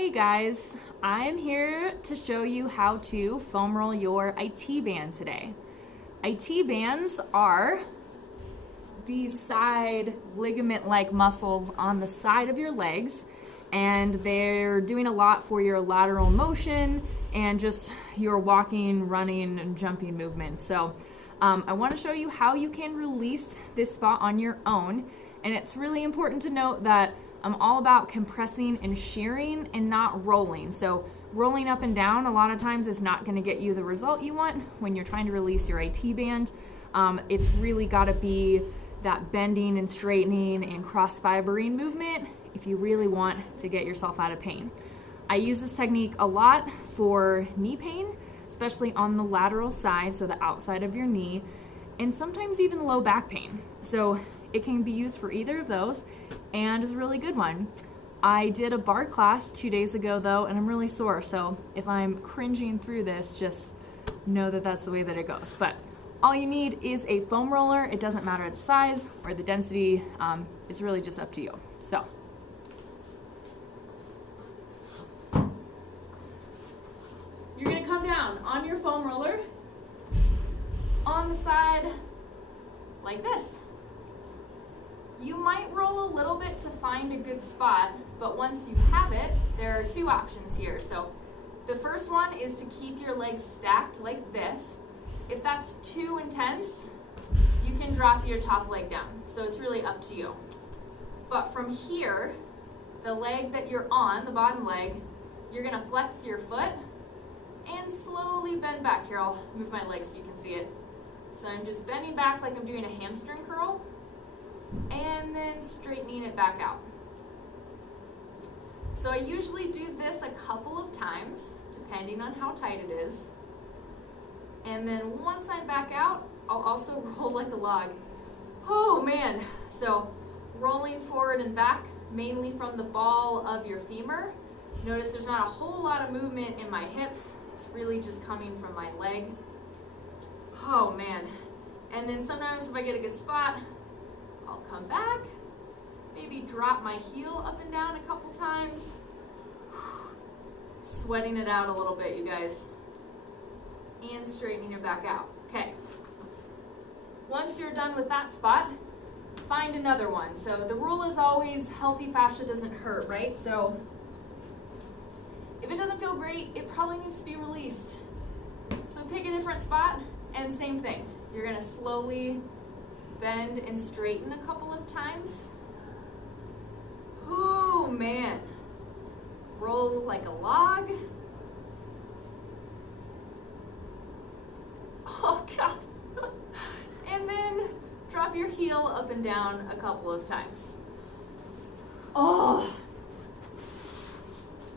Hey guys, I'm here to show you how to foam roll your IT band today. IT bands are these side ligament-like muscles on the side of your legs, and they're doing a lot for your lateral motion and just your walking, running, and jumping movements. So I want to show you how you can release this spot on your own, and it's really important to note that I'm all about compressing and shearing and not rolling. So rolling up and down a lot of times is not going to get you the result you want when you're trying to release your IT band. It's really got to be that bending and straightening and cross-fibering movement if you really want to get yourself out of pain. I use this technique a lot for knee pain, especially on the lateral side, so the outside of your knee, and sometimes even low back pain. So it can be used for either of those and is a really good one. I did a bar class 2 days ago though, and I'm really sore, so if I'm cringing through this, just know that that's the way that it goes. But all you need is a foam roller. It doesn't matter the size or the density. It's really just up to you. So you're gonna come down on your foam roller on the side like this. You might roll a little bit to find a good spot, but once you have it, there are two options here. So the first one is to keep your legs stacked like this. If that's too intense, you can drop your top leg down. So it's really up to you. But from here, the leg that you're on, the bottom leg, you're gonna flex your foot and slowly bend back. Here, I'll move my legs so you can see it. So I'm just bending back like I'm doing a hamstring curl, and then straightening it back out. So I usually do this a couple of times, depending on how tight it is. And then once I'm back out, I'll also roll like a log. Oh man, so rolling forward and back, mainly from the ball of your femur. Notice there's not a whole lot of movement in my hips. It's really just coming from my leg. Oh man. And then sometimes if I get a good spot, I'll come back, maybe drop my heel up and down a couple times. Sweating it out a little bit, you guys. And straightening it back out. Okay. Once you're done with that spot, find another one. So the rule is always healthy fascia doesn't hurt, right? So if it doesn't feel great, it probably needs to be released. So pick a different spot and same thing. You're gonna slowly bend and straighten a couple of times. Oh man. Roll like a log. Oh God. And then drop your heel up and down a couple of times. Oh.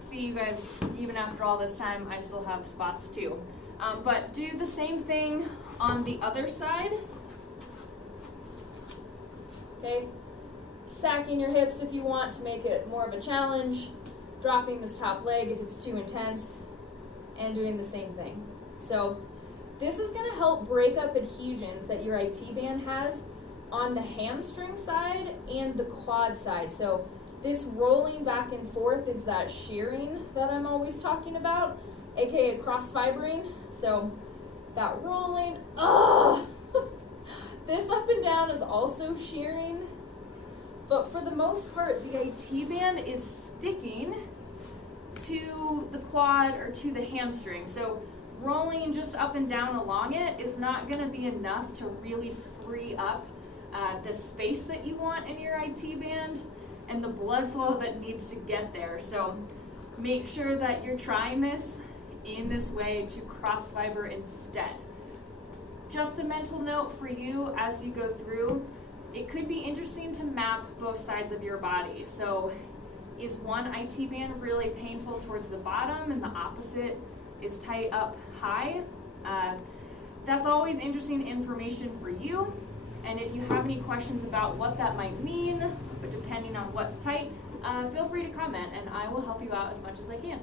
See, you guys, even after all this time, I still have spots too. But do the same thing on the other side. Okay, stacking your hips if you want to make it more of a challenge, dropping this top leg if it's too intense, and doing the same thing. So this is going to help break up adhesions that your IT band has on the hamstring side and the quad side. So this rolling back and forth is that shearing that I'm always talking about, aka cross-fibering. So that rolling, this up and down is also shearing, but for the most part, the IT band is sticking to the quad or to the hamstring. So rolling just up and down along it is not gonna be enough to really free up the space that you want in your IT band and the blood flow that needs to get there. So make sure that you're trying this in this way to cross fiber instead. Just a mental note for you as you go through, it could be interesting to map both sides of your body. So is one IT band really painful towards the bottom and the opposite is tight up high? That's always interesting information for you. And if you have any questions about what that might mean, but depending on what's tight, feel free to comment and I will help you out as much as I can.